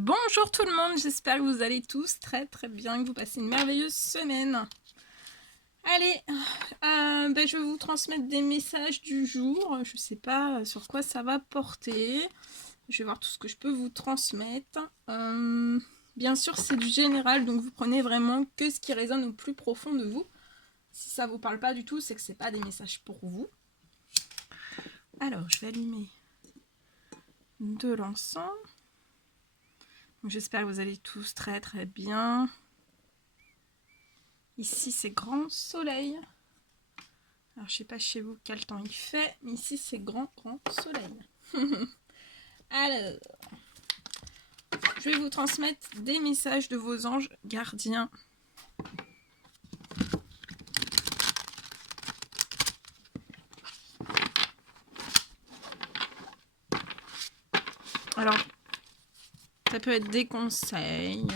Bonjour tout le monde, j'espère que vous allez tous très bien, que vous passez une merveilleuse semaine. Allez, je vais vous transmettre des messages du jour. Je ne sais pas sur quoi ça va porter. Je vais voir tout ce que je peux vous transmettre. Bien sûr, c'est du général, donc vous prenez vraiment que ce qui résonne au plus profond de vous. Si ça ne vous parle pas du tout, c'est que ce n'est pas des messages pour vous. Alors, je vais allumer de l'encens. J'espère que vous allez tous très bien. Ici, c'est grand soleil. Alors, je sais pas chez vous quel temps il fait, mais ici, c'est grand soleil. Alors, je vais vous transmettre des messages de vos anges gardiens. Alors, ça peut être des conseils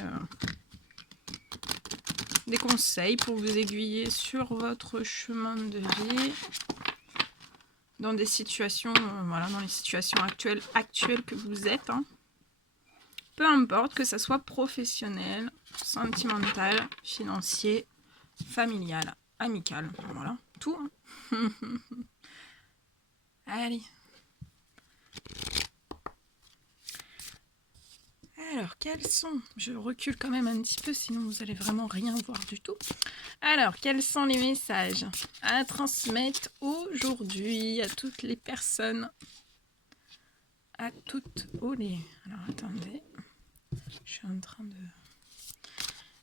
pour vous aiguiller sur votre chemin de vie, dans des situations, dans les situations actuelles que vous êtes. Peu importe que ça soit professionnel, sentimental, financier, familial, amical, voilà, tout. Allez. Alors, quels sont... Je recule quand même un petit peu, sinon vous allez vraiment rien voir du tout. Alors, quels sont les messages à transmettre aujourd'hui à toutes les personnes? À toutes... Oh les... Alors, attendez. Je suis en train de...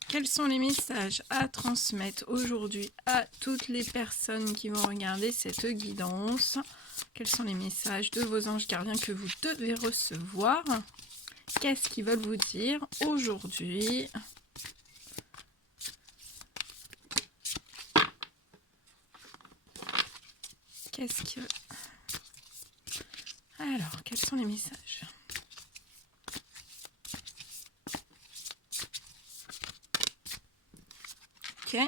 Quels sont les messages à transmettre aujourd'hui à toutes les personnes qui vont regarder cette guidance? Quels sont les messages de vos anges gardiens que vous devez recevoir? Qu'est-ce qu'ils veulent vous dire aujourd'hui? Alors, quels sont les messages? Ok,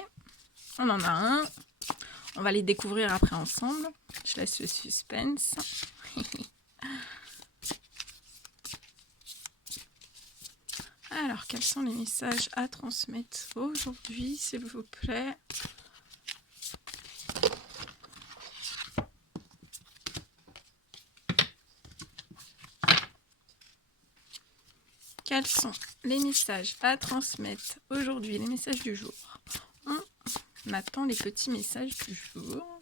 on en a un. On va les découvrir après ensemble. Je laisse le suspense. Alors, quels sont les messages à transmettre aujourd'hui, s'il vous plaît? Quels sont les messages à transmettre aujourd'hui, les messages du jour? On attend les petits messages du jour.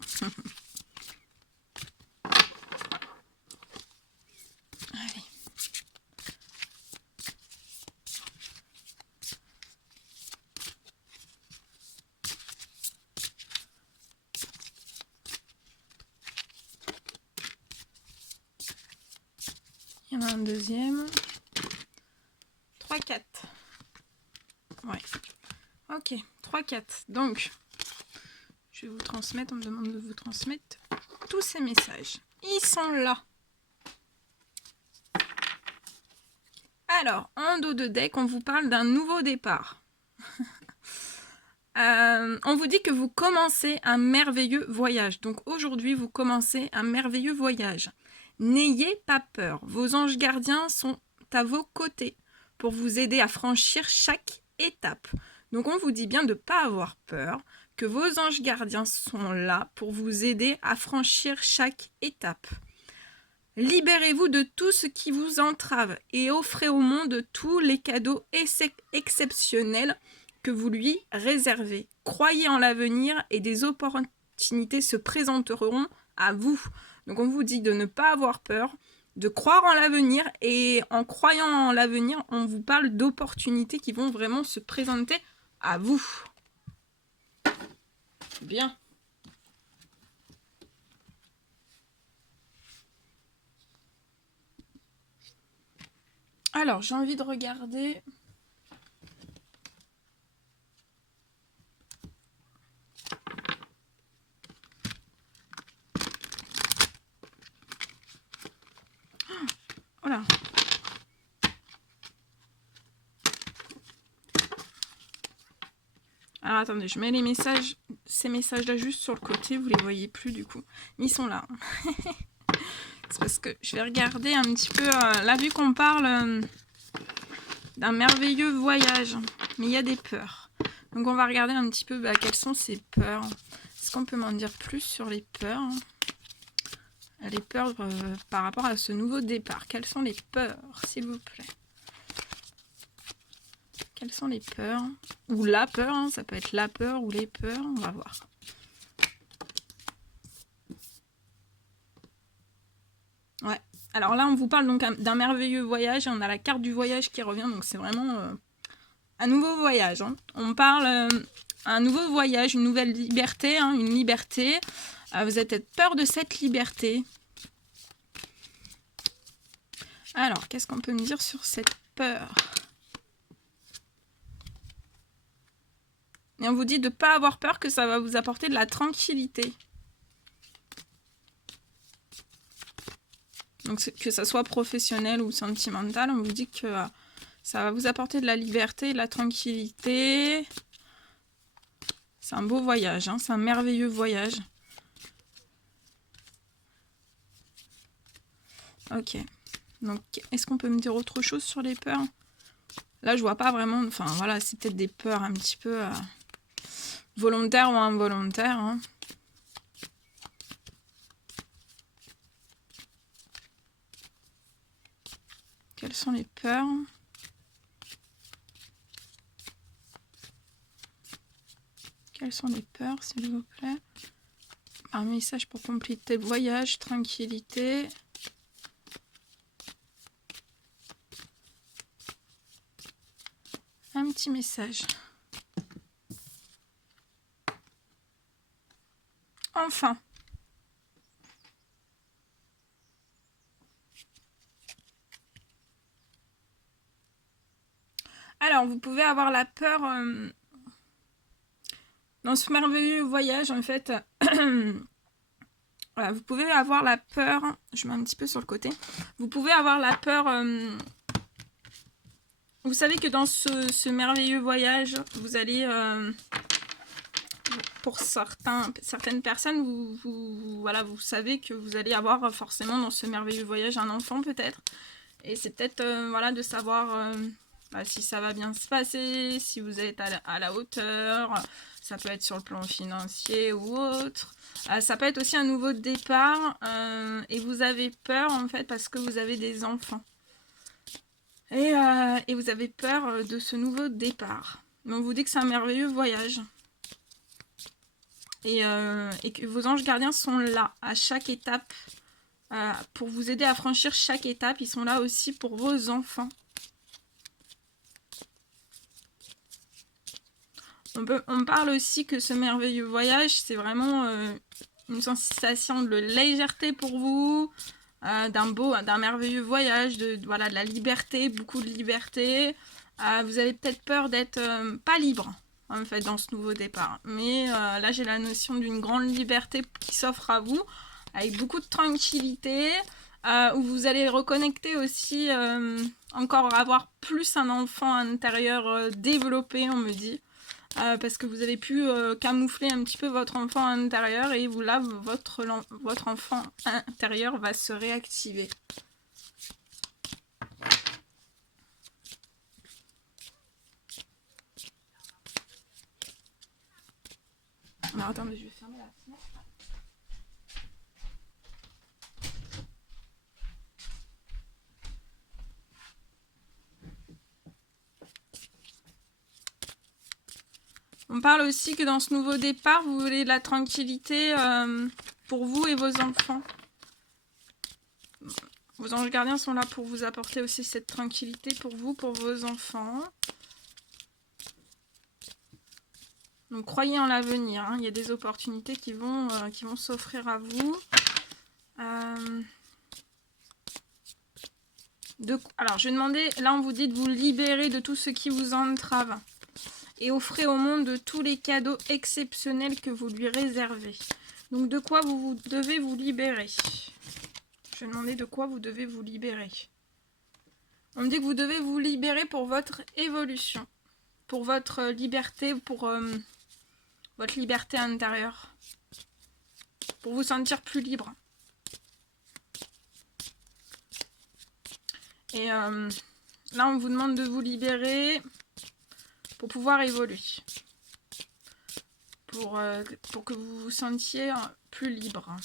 Allez. Il y en a un deuxième. 3, 4. Ouais. Ok, 3, 4. Donc, je vais vous transmettre, on me demande de vous transmettre tous ces messages. Ils sont là. Alors, en dos de deck, on vous parle d'un nouveau départ. On vous dit que vous commencez un merveilleux voyage. Donc aujourd'hui, vous commencez un merveilleux voyage. N'ayez pas peur. Vos anges gardiens sont à vos côtés pour vous aider à franchir chaque étape. Donc on vous dit bien de ne pas avoir peur, que vos anges gardiens sont là pour vous aider à franchir chaque étape. Libérez-vous de tout ce qui vous entrave et offrez au monde tous les cadeaux exceptionnels que vous lui réservez. Croyez en l'avenir et des opportunités se présenteront à vous. Donc on vous dit de ne pas avoir peur, de croire en l'avenir, et en croyant en l'avenir, on vous parle d'opportunités qui vont vraiment se présenter à vous. Bien. Alors, j'ai envie de regarder... Voilà. Alors attendez, je mets les messages, ces messages-là juste sur le côté, vous les voyez plus du coup. Ils sont là. C'est parce que je vais regarder un petit peu, là vu qu'on parle d'un merveilleux voyage. Mais il y a des peurs. Donc on va regarder un petit peu quelles sont ces peurs. Est-ce qu'on peut m'en dire plus sur les peurs? Les peurs par rapport à ce nouveau départ. Quelles sont les peurs, s'il vous plaît? Quelles sont les peurs? Ou la peur, hein, ça peut être la peur ou les peurs, on va voir. Ouais, alors là on vous parle donc d'un merveilleux voyage, on a la carte du voyage qui revient, donc c'est vraiment un nouveau voyage. Hein. On parle un nouveau voyage, une nouvelle liberté, hein, une liberté. Vous avez peut-être peur de cette liberté. Alors, qu'est-ce qu'on peut me dire sur cette peur? Et on vous dit de ne pas avoir peur, que ça va vous apporter de la tranquillité. Donc que ça soit professionnel ou sentimental, on vous dit que ça va vous apporter de la liberté, de la tranquillité. C'est un beau voyage, hein, c'est un merveilleux voyage. Ok. Donc, est-ce qu'on peut me dire autre chose sur les peurs? Là, je vois pas vraiment... Enfin, voilà, c'est peut-être des peurs un petit peu volontaires ou involontaires. Hein. Quelles sont les peurs? Quelles sont les peurs, s'il vous plaît? Un message pour compléter le voyage, tranquillité. Un petit message. Enfin. Alors, vous pouvez avoir la peur dans ce merveilleux voyage, en fait. Voilà, vous pouvez avoir la peur. Je mets un petit peu sur le côté. Vous pouvez avoir la peur. Vous savez que dans ce merveilleux voyage, vous allez. Pour certaines personnes, voilà, vous savez que vous allez avoir forcément dans ce merveilleux voyage un enfant peut-être. Et c'est peut-être voilà, de savoir si ça va bien se passer, si vous êtes à la hauteur. Ça peut être sur le plan financier ou autre. Ça peut être aussi un nouveau départ. Et vous avez peur en fait parce que vous avez des enfants. Et vous avez peur de ce nouveau départ. Mais on vous dit que c'est un merveilleux voyage. Et que vos anges gardiens sont là à chaque étape pour vous aider à franchir chaque étape. Ils sont là aussi pour vos enfants. On parle aussi que ce merveilleux voyage, c'est vraiment une sensation de légèreté pour vous, d'un merveilleux voyage, de la liberté, beaucoup de liberté. Vous avez peut-être peur d'être pas libre. En fait, dans ce nouveau départ. Mais là, j'ai la notion d'une grande liberté qui s'offre à vous, avec beaucoup de tranquillité, où vous allez reconnecter aussi, encore avoir plus un enfant intérieur développé, on me dit, parce que vous avez pu camoufler un petit peu votre enfant intérieur, et vous, là, votre enfant intérieur va se réactiver. Alors attendez, je vais fermer la fenêtre. On parle aussi que dans ce nouveau départ, vous voulez de la tranquillité pour vous et vos enfants. Vos anges gardiens sont là pour vous apporter aussi cette tranquillité pour vous, pour vos enfants. Donc croyez en l'avenir, hein. Il y a des opportunités qui vont s'offrir à vous. Alors je vais demander, là on vous dit de vous libérer de tout ce qui vous entrave. Et offrez au monde tous les cadeaux exceptionnels que vous lui réservez. Donc de quoi vous devez vous libérer? Je vais demander de quoi vous devez vous libérer. On me dit que vous devez vous libérer pour votre évolution. Pour votre liberté, pour votre liberté intérieure. Pour vous sentir plus libre. Et Là, on vous demande de vous libérer pour pouvoir évoluer. Pour que vous vous sentiez plus libre.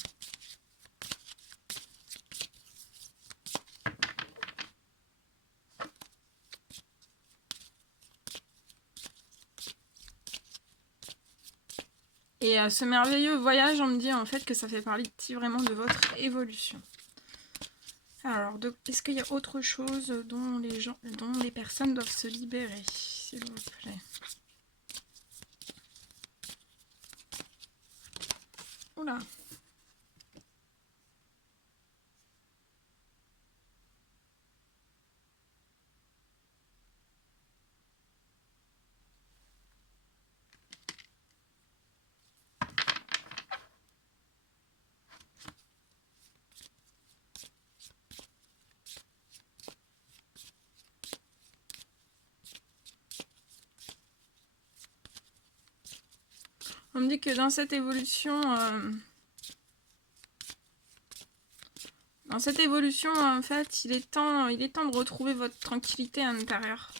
Et ce merveilleux voyage, on me dit en fait que ça fait partie vraiment de votre évolution. Alors, est-ce qu'il y a autre chose dont les personnes doivent se libérer, s'il vous plaît? Oula. On me dit que dans cette évolution, en fait, il est temps de retrouver votre tranquillité intérieure.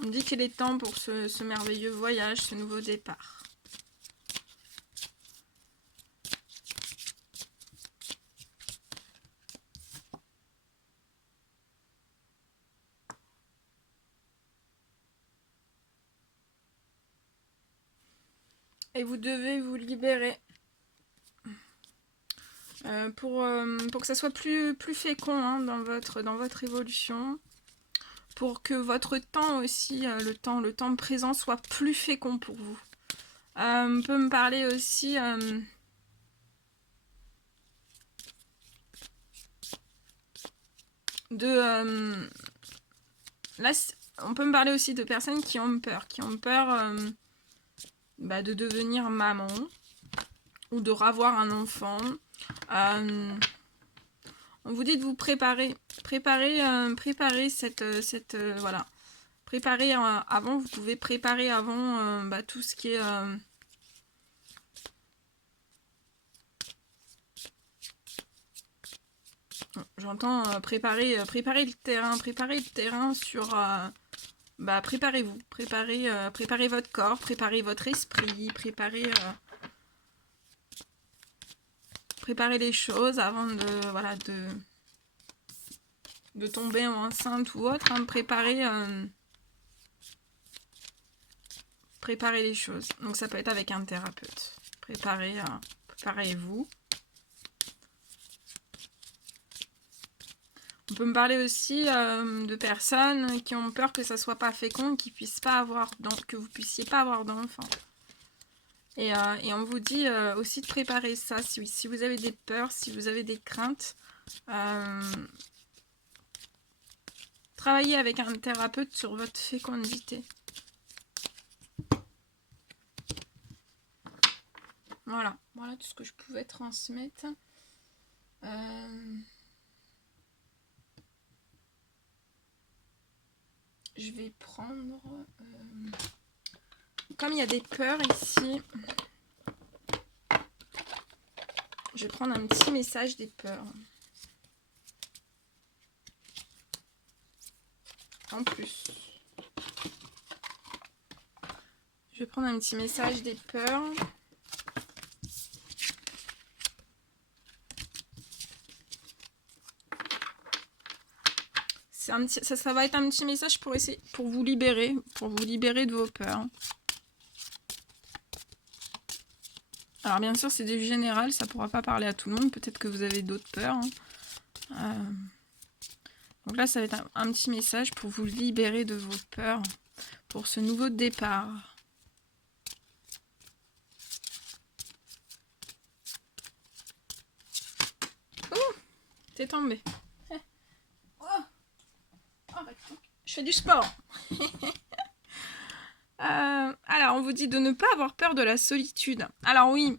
On me dit qu'il est temps pour ce merveilleux voyage, ce nouveau départ. Et vous devez vous libérer pour que ça soit plus fécond hein, dans votre évolution. Pour que votre temps aussi, le temps présent soit plus fécond pour vous. On peut me parler aussi là, on peut me parler aussi de personnes qui ont peur de devenir maman ou de revoir un enfant. On vous dit de vous préparer cette voilà. Préparer avant, vous pouvez préparer avant tout ce qui est j'entends préparer le terrain sur préparez-vous, préparez votre corps, préparez votre esprit, préparez les choses avant de tomber enceinte ou autre, hein, préparer les choses. Donc ça peut être avec un thérapeute. Préparez-vous. On peut me parler aussi de personnes qui ont peur que ça soit pas fécond, que vous puissiez pas avoir d'enfants. Et on vous dit aussi de préparer ça. Si vous avez des peurs, si vous avez des craintes, travaillez avec un thérapeute sur votre fécondité. Voilà tout ce que je pouvais transmettre. Je vais prendre... comme il y a des peurs ici, je vais prendre un petit message des peurs. En plus. Je vais prendre un petit message des peurs. Ça va être un petit message pour vous libérer de vos peurs. Alors bien sûr c'est du général, ça ne pourra pas parler à tout le monde, peut-être que vous avez d'autres peurs. Hein. Donc là ça va être un petit message pour vous libérer de vos peurs, pour ce nouveau départ. Ouh, t'es tombé. Je fais du sport. Alors, on vous dit de ne pas avoir peur de la solitude. Alors oui,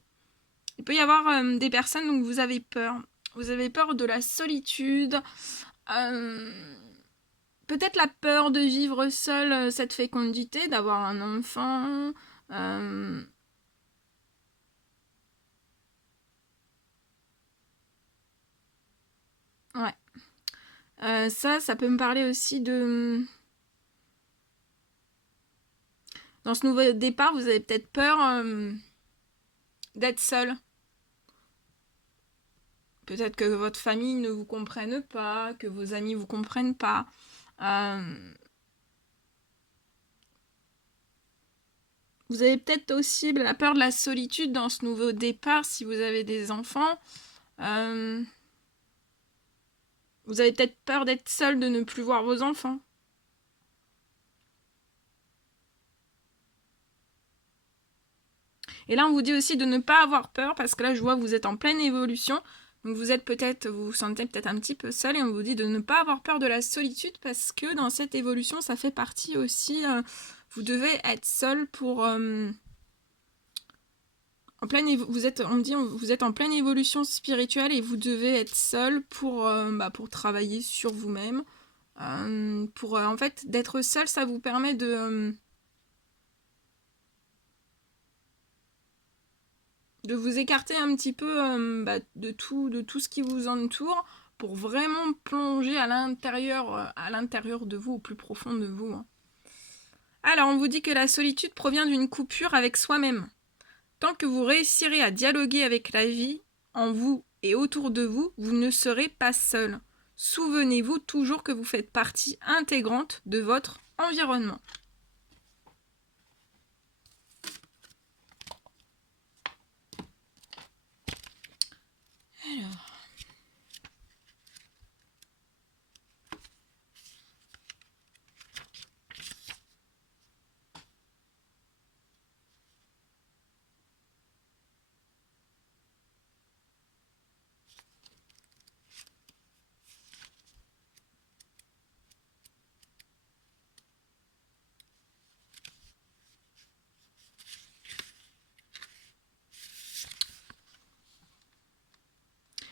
il peut y avoir des personnes dont vous avez peur. Vous avez peur de la solitude. Peut-être la peur de vivre seul cette fécondité, d'avoir un enfant. Ça peut me parler aussi de... Dans ce nouveau départ, vous avez peut-être peur d'être seul. Peut-être que votre famille ne vous comprenne pas, que vos amis ne vous comprennent pas. Vous avez peut-être aussi la peur de la solitude dans ce nouveau départ si vous avez des enfants. Vous avez peut-être peur d'être seul, de ne plus voir vos enfants. Et là, on vous dit aussi de ne pas avoir peur parce que là, je vois que vous êtes en pleine évolution. Donc vous vous sentez peut-être un petit peu seul et on vous dit de ne pas avoir peur de la solitude parce que dans cette évolution, ça fait partie aussi... vous devez être seul pour... vous êtes en pleine évolution spirituelle et vous devez être seul pour travailler sur vous-même. En fait, d'être seul, ça vous permet de vous écarter un petit peu de tout ce qui vous entoure pour vraiment plonger à l'intérieur de vous, au plus profond de vous. Hein. Alors, on vous dit que la solitude provient d'une coupure avec soi-même. Tant que vous réussirez à dialoguer avec la vie, en vous et autour de vous, vous ne serez pas seul. Souvenez-vous toujours que vous faites partie intégrante de votre environnement. Alors...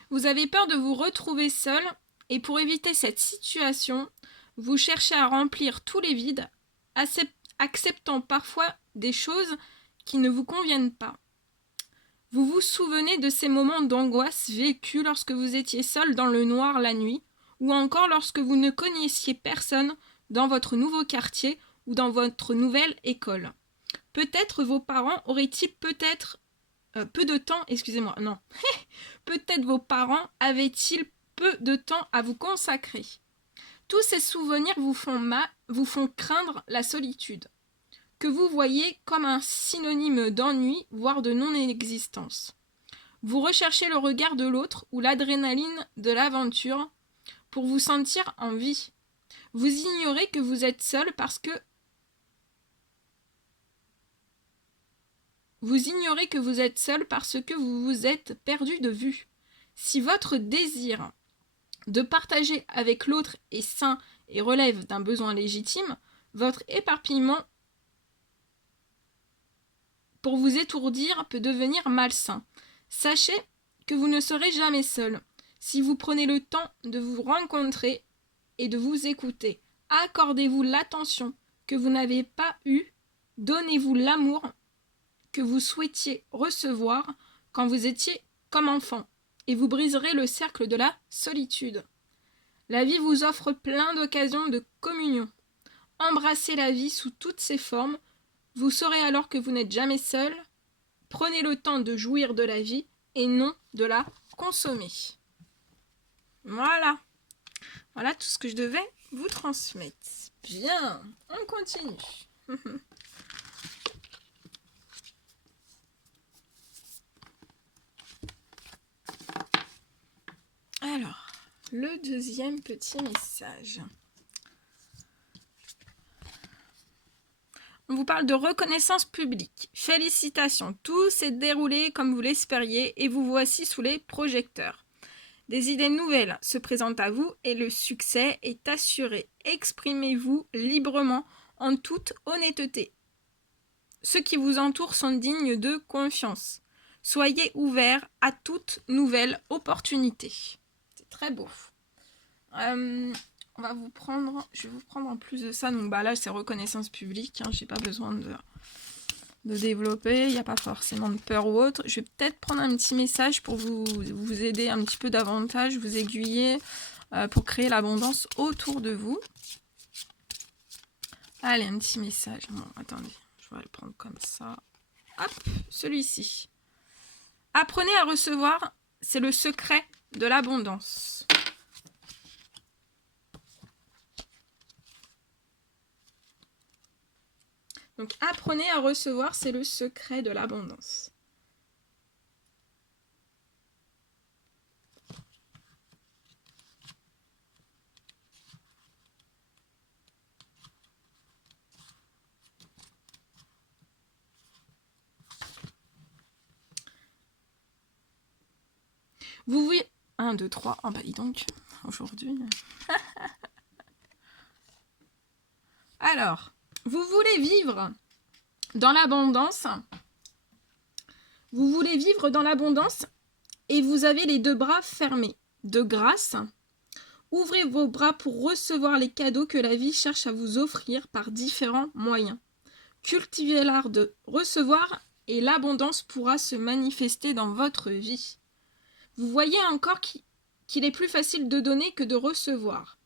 Vous avez peur de vous retrouver seul et pour éviter cette situation, vous cherchez à remplir tous les vides, acceptant parfois des choses qui ne vous conviennent pas. Vous vous souvenez de ces moments d'angoisse vécus lorsque vous étiez seul dans le noir la nuit, ou encore lorsque vous ne connaissiez personne dans votre nouveau quartier ou dans votre nouvelle école. Peut-être vos parents auraient-ils peu de temps, excusez-moi, non. Peut-être vos parents avaient-ils peu de temps à vous consacrer. Tous ces souvenirs vous font craindre la solitude, que vous voyez comme un synonyme d'ennui, voire de non-existence. Vous recherchez le regard de l'autre ou l'adrénaline de l'aventure pour vous sentir en vie. Vous ignorez que vous êtes seul parce que vous vous êtes perdu de vue. Si votre désir de partager avec l'autre est sain et relève d'un besoin légitime, votre éparpillement pour vous étourdir peut devenir malsain. Sachez que vous ne serez jamais seul si vous prenez le temps de vous rencontrer et de vous écouter. Accordez-vous l'attention que vous n'avez pas eue, donnez-vous l'amour que vous souhaitiez recevoir quand vous étiez comme enfant, et vous briserez le cercle de la solitude. La vie vous offre plein d'occasions de communion. Embrassez la vie sous toutes ses formes, vous saurez alors que vous n'êtes jamais seul. Prenez le temps de jouir de la vie et non de la consommer. Voilà. Voilà tout ce que je devais vous transmettre. Bien, on continue. Alors, le deuxième petit message. On vous parle de reconnaissance publique. Félicitations, tout s'est déroulé comme vous l'espériez et vous voici sous les projecteurs. Des idées nouvelles se présentent à vous et le succès est assuré. Exprimez-vous librement en toute honnêteté. Ceux qui vous entourent sont dignes de confiance. Soyez ouverts à toute nouvelle opportunité. C'est très beau. Je vais vous prendre en plus de ça. Donc là, c'est reconnaissance publique. Hein, j'ai pas besoin de développer. Il n'y a pas forcément de peur ou autre. Je vais peut-être prendre un petit message pour vous aider un petit peu davantage, vous aiguiller. pour créer l'abondance autour de vous. Allez, un petit message. Bon, attendez, je vais le prendre comme ça. Hop, celui-ci. Apprenez à recevoir, c'est le secret de l'abondance. Donc, apprenez à recevoir, c'est le secret de l'abondance. Vous voyez... 1, 2, 3. Oh bah dis donc, aujourd'hui. Alors, vous voulez vivre dans l'abondance. Vous voulez vivre dans l'abondance et vous avez les deux bras fermés. De grâce, ouvrez vos bras pour recevoir les cadeaux que la vie cherche à vous offrir par différents moyens. Cultivez l'art de recevoir et l'abondance pourra se manifester dans votre vie. Vous voyez encore qu'il est plus facile de donner que de recevoir.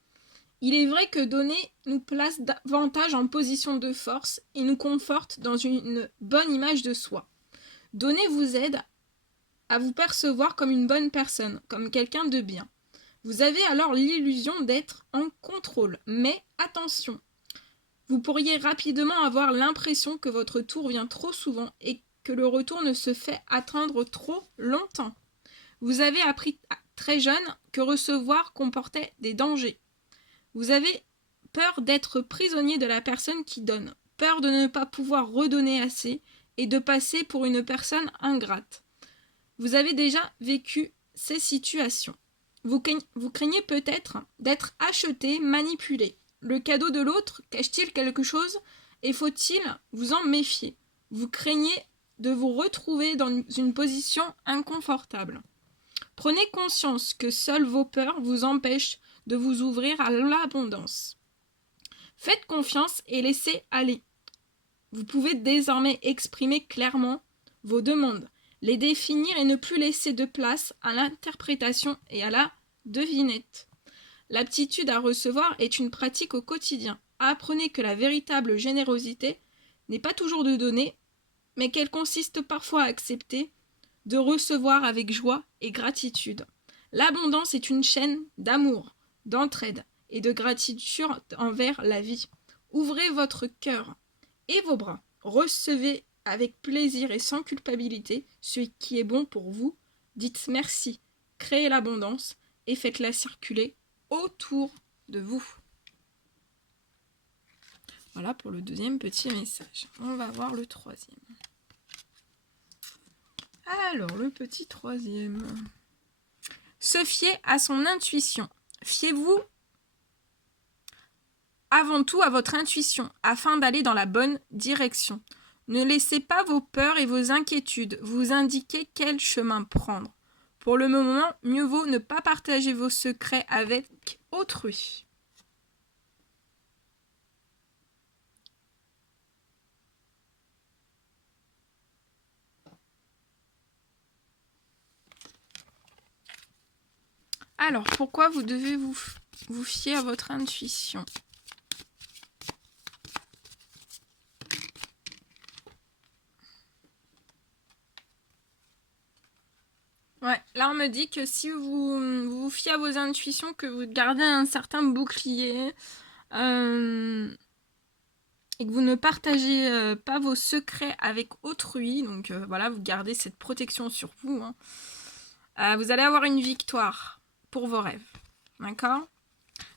Il est vrai que donner nous place davantage en position de force et nous conforte dans une bonne image de soi. Donner vous aide à vous percevoir comme une bonne personne, comme quelqu'un de bien. Vous avez alors l'illusion d'être en contrôle. Mais attention, vous pourriez rapidement avoir l'impression que votre tour vient trop souvent et que le retour ne se fait attendre trop longtemps. Vous avez appris très jeune que recevoir comportait des dangers. Vous avez peur d'être prisonnier de la personne qui donne, peur de ne pas pouvoir redonner assez et de passer pour une personne ingrate. Vous avez déjà vécu ces situations. Vous craignez peut-être d'être acheté, manipulé. Le cadeau de l'autre cache-t-il quelque chose et faut-il vous en méfier? Vous craignez de vous retrouver dans une position inconfortable. Prenez conscience que seules vos peurs vous empêchent de vous ouvrir à l'abondance. Faites confiance et laissez aller. Vous pouvez désormais exprimer clairement vos demandes, les définir et ne plus laisser de place à l'interprétation et à la devinette. L'aptitude à recevoir est une pratique au quotidien. Apprenez que la véritable générosité n'est pas toujours de donner, mais qu'elle consiste parfois à accepter de recevoir avec joie et gratitude. L'abondance est une chaîne d'amour, d'entraide et de gratitude envers la vie. Ouvrez votre cœur et vos bras. Recevez avec plaisir et sans culpabilité ce qui est bon pour vous. Dites merci, créez l'abondance et faites-la circuler autour de vous. Voilà pour le deuxième petit message. On va voir le troisième. Alors, le petit troisième. Se fier à son intuition. Fiez-vous avant tout à votre intuition afin d'aller dans la bonne direction. Ne laissez pas vos peurs et vos inquiétudes vous indiquer quel chemin prendre. Pour le moment, mieux vaut ne pas partager vos secrets avec autrui. Alors, pourquoi vous devez vous fier à votre intuition ? Ouais, là on me dit que si vous fiez à vos intuitions, que vous gardez un certain bouclier et que vous ne partagez pas vos secrets avec autrui, donc voilà, vous gardez cette protection sur vous, vous allez avoir une victoire pour vos rêves, d'accord?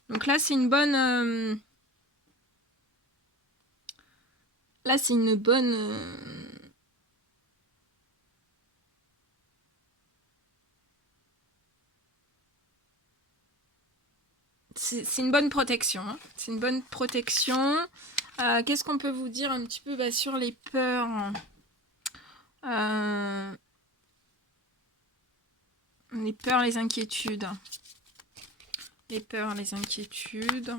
Donc là c'est une bonne... là c'est une bonne... c'est une bonne protection. Hein. C'est une bonne protection. Qu'est-ce qu'on peut vous dire un petit peu sur les peurs les peurs, les inquiétudes. Les peurs, les inquiétudes.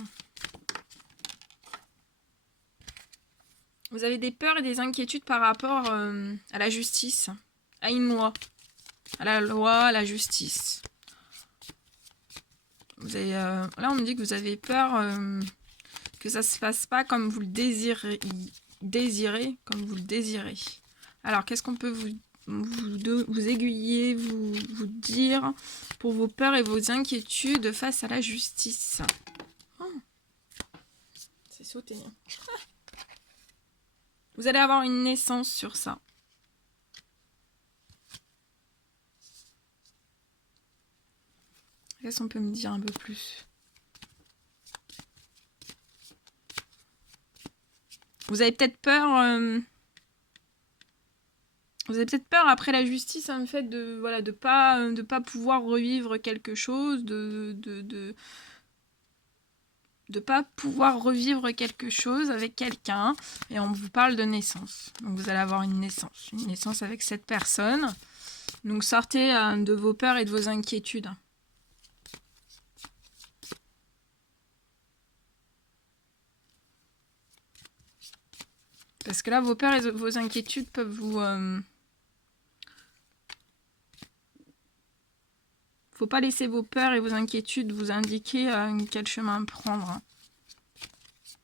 Vous avez des peurs et des inquiétudes par rapport à la justice, à une loi, à la loi, à la justice. là, on me dit que vous avez peur que ça se passe pas comme vous le désirez, comme vous le désirez. Alors, qu'est-ce qu'on peut vous aiguiller, vous dire pour vos peurs et vos inquiétudes face à la justice? Oh, c'est sauté. Vous allez avoir une naissance sur ça. Qu'est-ce qu'on peut me dire un peu plus? Vous avez peut-être peur... vous avez peut-être peur après la justice, en fait, de voilà, de pas pouvoir revivre quelque chose, de pas pouvoir revivre quelque chose avec quelqu'un. Et on vous parle de naissance. Donc vous allez avoir une naissance avec cette personne. Donc sortez de vos peurs et de vos inquiétudes. Parce que là, vos peurs et vos inquiétudes peuvent vous... Faut pas laisser vos peurs et vos inquiétudes vous indiquer quel chemin prendre.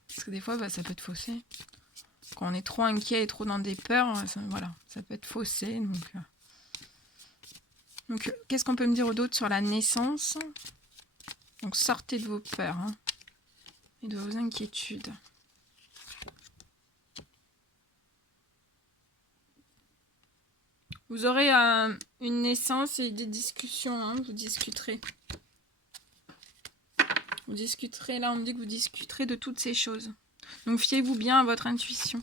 Parce que des fois, bah, ça peut être faussé. Quand on est trop inquiet et trop dans des peurs, voilà, ça peut être faussé. Donc qu'est-ce qu'on peut me dire d'autre sur la naissance? Donc sortez de vos peurs et de vos inquiétudes. Vous aurez une naissance et des discussions, vous discuterez. Vous discuterez, là on me dit que vous discuterez de toutes ces choses. Donc fiez-vous bien à votre intuition.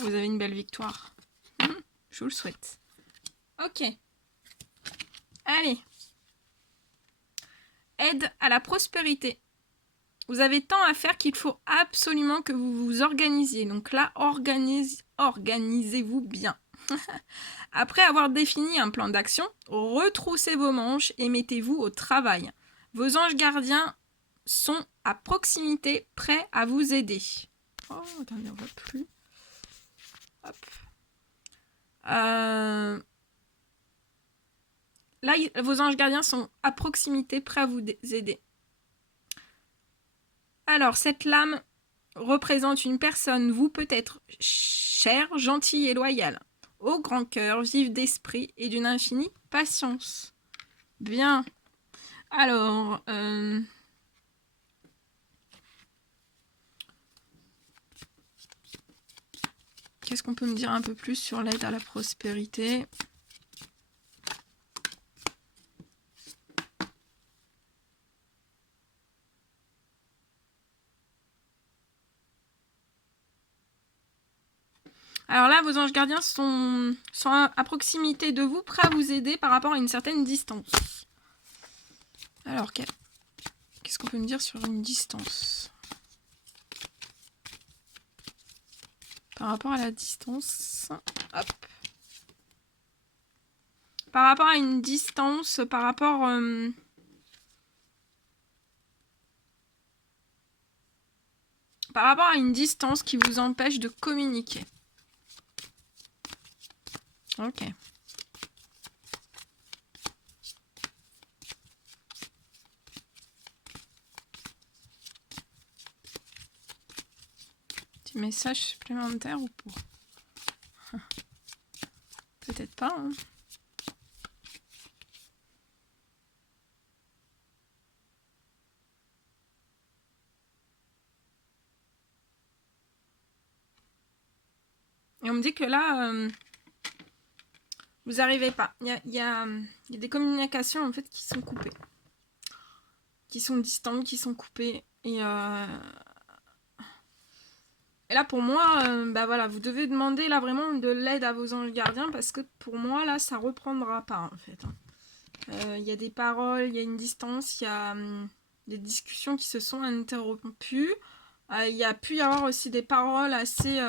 Vous avez une belle victoire. Je vous le souhaite. Ok. Allez. Aide à la prospérité. Vous avez tant à faire qu'il faut absolument que vous vous organisiez. Donc là, organisez-vous bien. Après avoir défini un plan d'action, retroussez vos manches et mettez-vous au travail. Vos anges gardiens sont à proximité, prêts à vous aider. Oh, attendez, on ne voit plus. Hop. Là, vos anges gardiens sont à proximité, prêts à vous aider. Alors, cette lame représente une personne, vous peut-être chère, gentille et loyale, au grand cœur, vive d'esprit et d'une infinie patience. Bien. Alors, qu'est-ce qu'on peut me dire un peu plus sur l'aide à la prospérité ? Alors là, vos anges gardiens sont à proximité de vous, prêts à vous aider par rapport à une certaine distance. Alors, qu'est-ce qu'on peut me dire sur une distance ? Par rapport à la distance, hop. Par rapport à une distance, par rapport à une distance qui vous empêche de communiquer. Ok. Petit message supplémentaire ou pas? Peut-être pas, hein. Et on me dit que là, vous n'arrivez pas. Il y a des communications en fait qui sont coupées. Qui sont distantes, qui sont coupées. Et là pour moi, bah voilà, vous devez demander là vraiment de l'aide à vos anges gardiens parce que pour moi là ça reprendra pas en fait. Il y a des paroles, il y a une distance, il y a des discussions qui se sont interrompues. Il y a pu y avoir aussi des paroles assez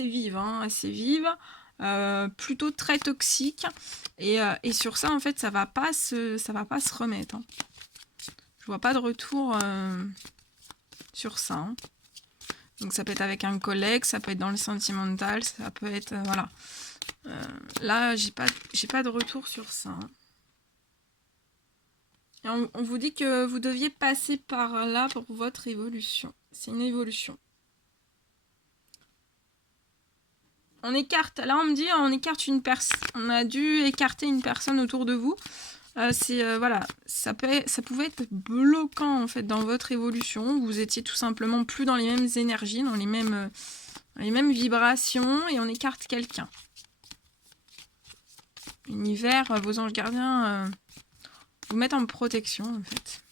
vives, assez vives, plutôt très toxiques. Et sur ça en fait ça va pas se remettre. Je vois pas de retour sur ça. Donc ça peut être avec un collègue, ça peut être dans le sentimental, ça peut être... voilà. Là, j'ai pas de retour sur ça. Hein. Et on vous dit que vous deviez passer par là pour votre évolution. C'est une évolution. On écarte, là on me dit on écarte une personne, on a dû écarter une personne autour de vous. Voilà, ça pouvait être bloquant en fait dans votre évolution. Vous étiez tout simplement plus dans les mêmes énergies, dans les mêmes vibrations, et on écarte quelqu'un. L'univers, vos anges gardiens vous mettent en protection en fait.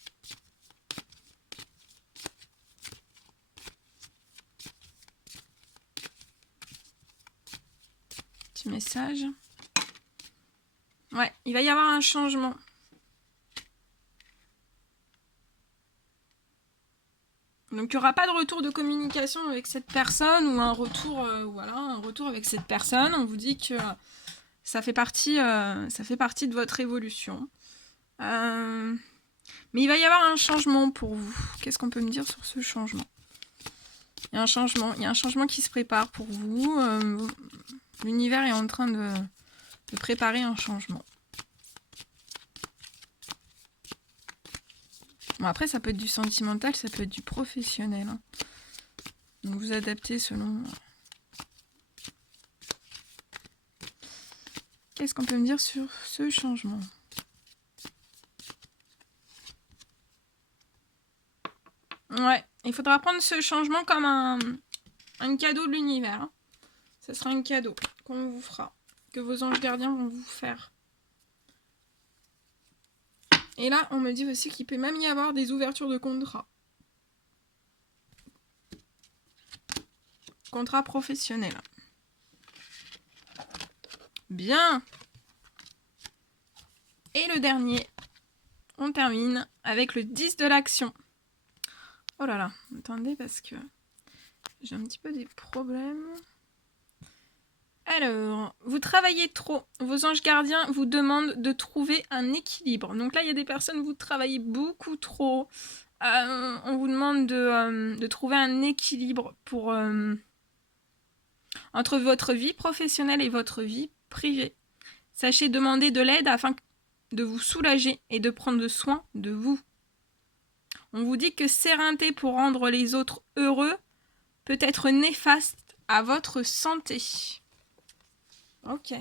Petit message. Ouais, il va y avoir un changement. Donc il n'y aura pas de retour de communication avec cette personne ou un retour, voilà, un retour avec cette personne. On vous dit que ça fait partie de votre évolution. Mais il va y avoir un changement pour vous. Qu'est-ce qu'on peut me dire sur ce changement? Il y a un changement qui se prépare pour vous. L'univers est en train de préparer un changement. Bon, après, ça peut être du sentimental, ça peut être du professionnel. Hein. Donc vous adaptez selon... Qu'est-ce qu'on peut me dire sur ce changement? Ouais, il faudra prendre ce changement comme un cadeau de l'univers. Hein. Ça sera un cadeau qu'on vous fera, que vos anges gardiens vont vous faire. Et là, on me dit aussi qu'il peut même y avoir des ouvertures de contrats. Contrat professionnel. Bien. Et le dernier, on termine avec le 10 de l'action. Oh là là, attendez parce que j'ai un petit peu des problèmes. Alors, vous travaillez trop. Vos anges gardiens vous demandent de trouver un équilibre. Donc là, il y a des personnes, vous travaillez beaucoup trop. On vous demande de trouver un équilibre pour, entre votre vie professionnelle et votre vie privée. Sachez demander de l'aide afin de vous soulager et de prendre soin de vous. On vous dit que s'éreinter pour rendre les autres heureux peut être néfaste à votre santé. Ok.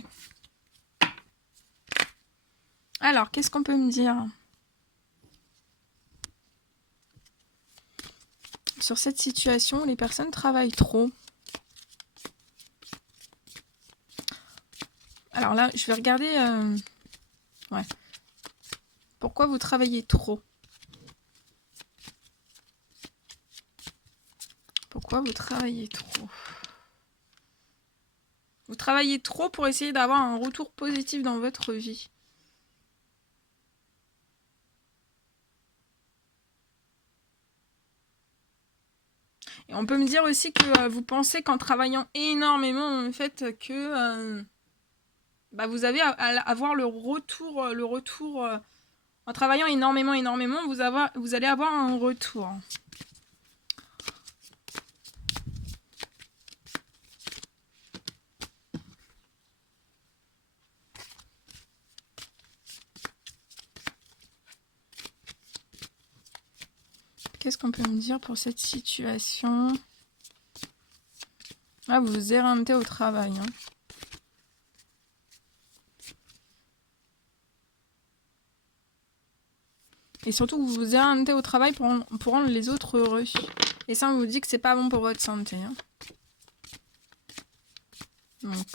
Alors, qu'est-ce qu'on peut me dire sur cette situation où les personnes travaillent trop? Alors là, je vais regarder... Ouais. Pourquoi vous travaillez trop? Pourquoi vous travaillez trop? Vous travaillez trop pour essayer d'avoir un retour positif dans votre vie. Et on peut me dire aussi que vous pensez qu'en travaillant énormément, en fait, que vous avez à avoir le retour, en travaillant énormément, vous allez avoir un retour. Qu'est-ce qu'on peut me dire pour cette situation? Ah, vous vous éreintez au travail. Hein. Et surtout, vous vous éreintez au travail pour rendre les autres heureux. Et ça, on vous dit que c'est pas bon pour votre santé. Hein. Donc,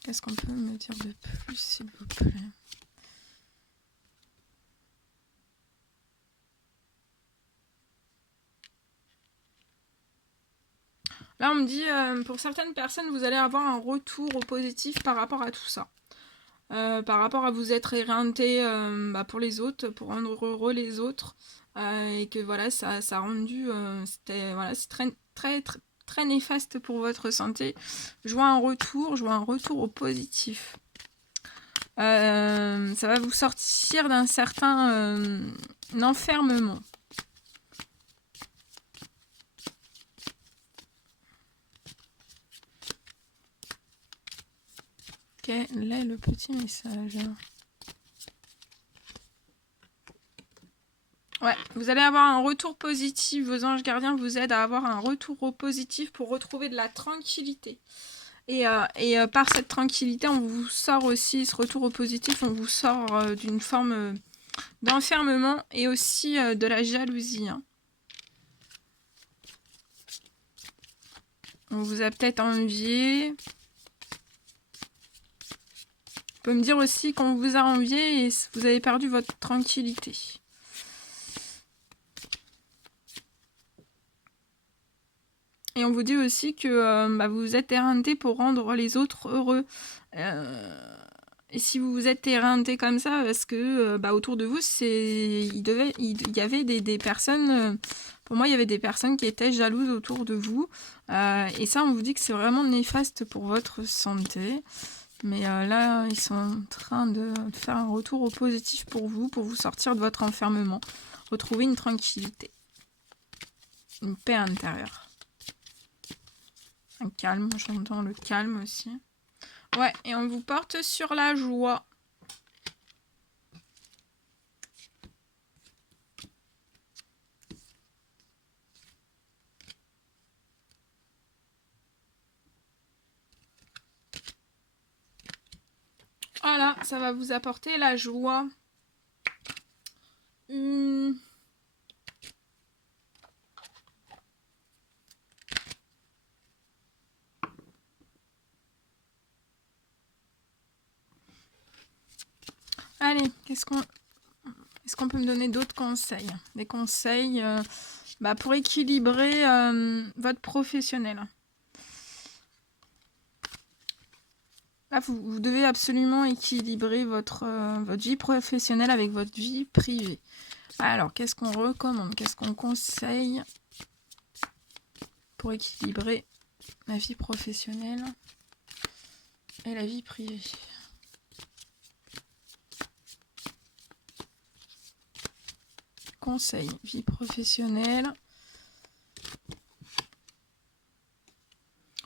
qu'est-ce qu'on peut me dire de plus, s'il vous plaît? Là, on me dit, pour certaines personnes, vous allez avoir un retour au positif par rapport à tout ça. Par rapport à vous être éreinté pour les autres, pour rendre heureux les autres. Et que voilà, ça a rendu... c'est très néfaste pour votre santé. Je vois un retour au positif. Ça va vous sortir d'un certain enfermement. Quel est le petit message? Ouais, vous allez avoir un retour positif. Vos anges gardiens vous aident à avoir un retour positif pour retrouver de la tranquillité. Et par cette tranquillité, on vous sort aussi, ce retour au positif, on vous sort d'une forme d'enfermement et aussi de la jalousie. Hein. On vous a peut-être envié. On peut me dire aussi qu'on vous a envié et vous avez perdu votre tranquillité. Et on vous dit aussi que vous êtes éreinté pour rendre les autres heureux. Et si vous vous êtes éreinté comme ça, parce que autour de vous, il y avait des personnes... pour moi, il y avait des personnes qui étaient jalouses autour de vous. Et ça, on vous dit que c'est vraiment néfaste pour votre santé. Mais là, ils sont en train de faire un retour au positif pour vous sortir de votre enfermement. Retrouver une tranquillité. Une paix intérieure. Un calme, j'entends le calme aussi. Ouais, et on vous porte sur la joie. Voilà, ça va vous apporter la joie. Allez, est-ce qu'on peut me donner d'autres conseils? Des conseils pour équilibrer votre professionnel. Là, vous devez absolument équilibrer votre vie professionnelle avec votre vie privée. Alors, qu'est-ce qu'on recommande? Qu'est-ce qu'on conseille pour équilibrer la vie professionnelle et la vie privée? Conseil, vie professionnelle.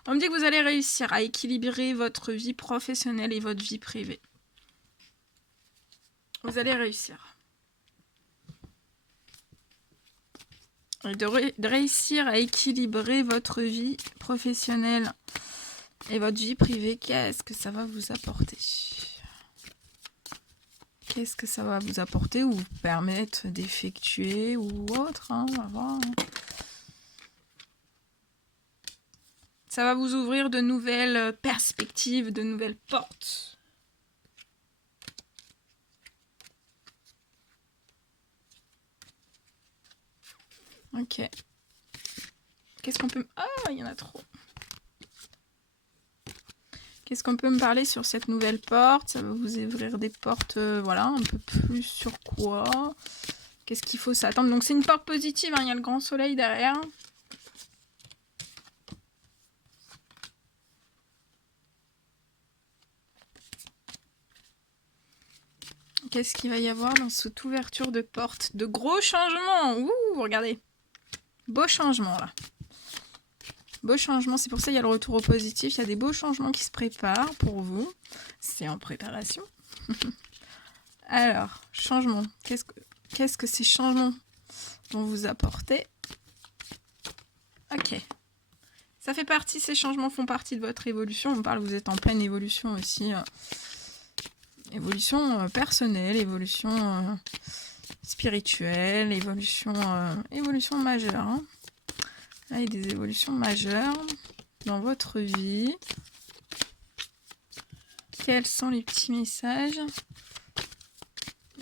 On me dit que vous allez réussir à équilibrer votre vie professionnelle et votre vie privée. Vous allez réussir. Et de réussir à équilibrer votre vie professionnelle et votre vie privée, qu'est-ce que ça va vous apporter? Qu'est-ce que ça va vous apporter ou vous permettre d'effectuer ou autre, hein, on va voir. Ça va vous ouvrir de nouvelles perspectives, de nouvelles portes. Ok. Qu'est-ce qu'on peut... Ah, il y en a trop. Qu'est-ce qu'on peut me parler sur cette nouvelle porte? Ça va vous ouvrir des portes, voilà, un peu plus sur quoi? Qu'est-ce qu'il faut s'attendre? Donc c'est une porte positive, hein, il y a le grand soleil derrière. Qu'est-ce qu'il va y avoir dans cette ouverture de porte? De gros changements. Ouh, regardez. Beau changement, là. Beau changement. C'est pour ça qu'il y a le retour au positif. Il y a des beaux changements qui se préparent pour vous. C'est en préparation. Alors, changement. Qu'est-ce que ces changements vont vous apporter? Ok. Ça fait partie, ces changements font partie de votre évolution. On parle, vous êtes en pleine évolution aussi. Évolution personnelle, évolution spirituelle, évolution majeure. Hein. Là, il y a des évolutions majeures dans votre vie. Quels sont les petits messages?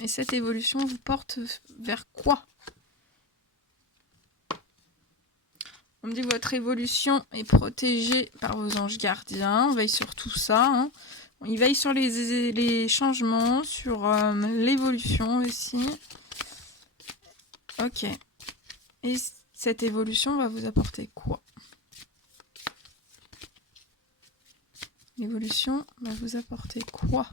Et cette évolution vous porte vers quoi? On me dit que votre évolution est protégée par vos anges gardiens. On veille sur tout ça. Hein. Il veille sur les changements, sur l'évolution aussi. Ok. Et cette évolution va vous apporter quoi? L'évolution va vous apporter quoi?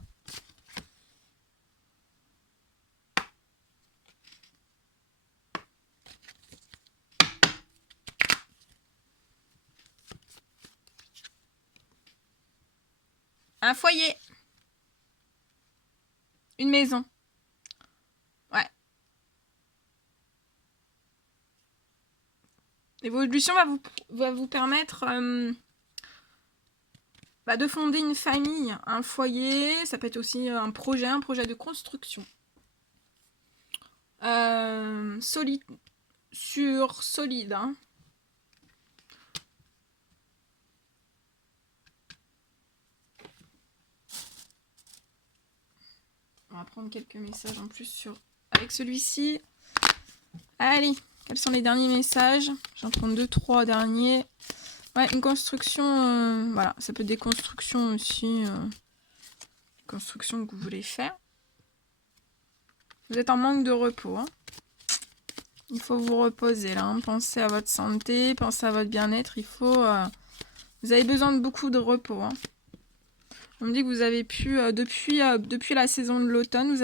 Un foyer. Une maison. Ouais. L'évolution va vous permettre de fonder une famille, un foyer. Ça peut être aussi un projet de construction. Solide. Solide. Hein. On va prendre quelques messages en plus avec celui-ci. Allez, quels sont les derniers messages? J'en prends 2, 3 derniers. Ouais, une construction, voilà, ça peut être des constructions aussi. Construction que vous voulez faire. Vous êtes en manque de repos. Hein. Il faut vous reposer là. Hein. Pensez à votre santé, pensez à votre bien-être. Vous avez besoin de beaucoup de repos. Hein. On me dit que vous avez pu, depuis la saison de l'automne, vous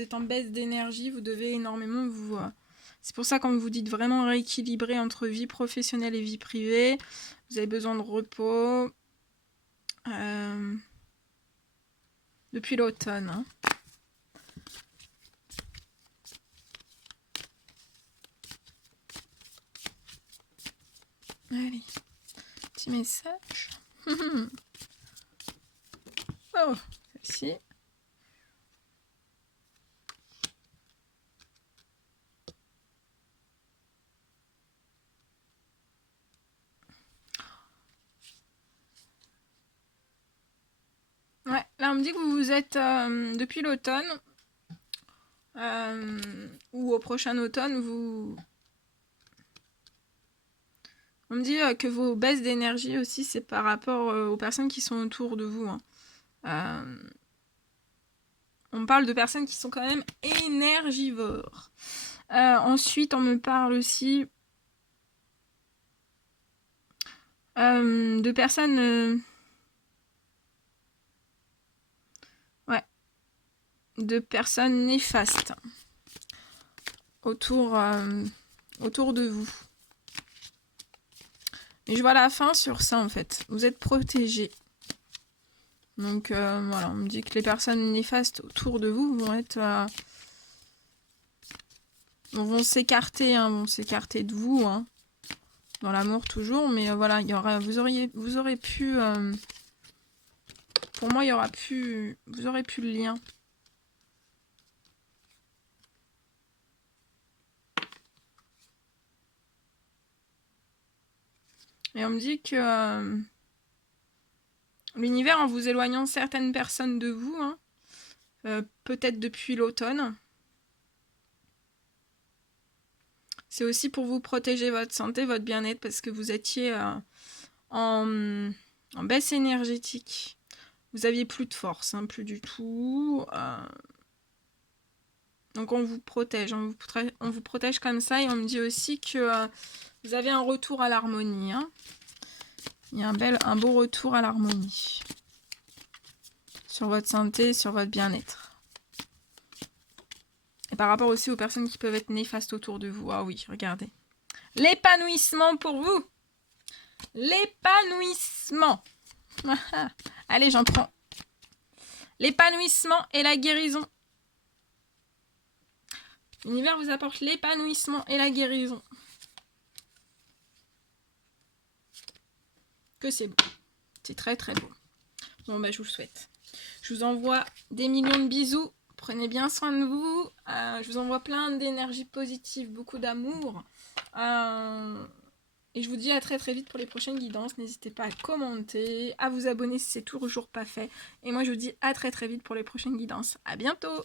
êtes en baisse d'énergie, vous devez énormément vous... C'est pour ça quand vous dites vraiment rééquilibrer entre vie professionnelle et vie privée, vous avez besoin de repos depuis l'automne. Hein. Allez, petit message. Oh, celle-ci. Ouais, là on me dit que vous êtes depuis l'automne ou au prochain automne, on me dit que vos baisses d'énergie aussi, c'est par rapport aux personnes qui sont autour de vous. Hein. On parle de personnes qui sont quand même énergivores. Ensuite, on me parle aussi de personnes... de personnes néfastes autour de vous. Et je vois la fin sur ça en fait. Vous êtes protégés. Donc voilà, on me dit que les personnes néfastes autour de vous vont s'écarter, hein, vont s'écarter de vous, hein, dans l'amour toujours. Mais voilà, vous aurez pu, pour moi, vous aurez pu le lien. Et on me dit que l'univers, en vous éloignant certaines personnes de vous, hein, peut-être depuis l'automne, c'est aussi pour vous protéger votre santé, votre bien-être, parce que vous étiez en baisse énergétique. Vous aviez plus de force, hein, plus du tout. Donc on vous protège, on vous protège comme ça. Et on me dit aussi que vous avez un retour à l'harmonie. Hein. Il y a un beau retour à l'harmonie. Sur votre santé, sur votre bien-être. Et par rapport aussi aux personnes qui peuvent être néfastes autour de vous. Ah oui, regardez. L'épanouissement pour vous. L'épanouissement. Allez, j'en prends. L'épanouissement et la guérison. L'univers vous apporte l'épanouissement et la guérison. Que c'est beau. C'est très très beau. Bon, je vous le souhaite. Je vous envoie des millions de bisous. Prenez bien soin de vous. Je vous envoie plein d'énergie positive, beaucoup d'amour. Et je vous dis à très très vite pour les prochaines guidances. N'hésitez pas à commenter, à vous abonner si c'est toujours pas fait. Et moi je vous dis à très très vite pour les prochaines guidances. À bientôt!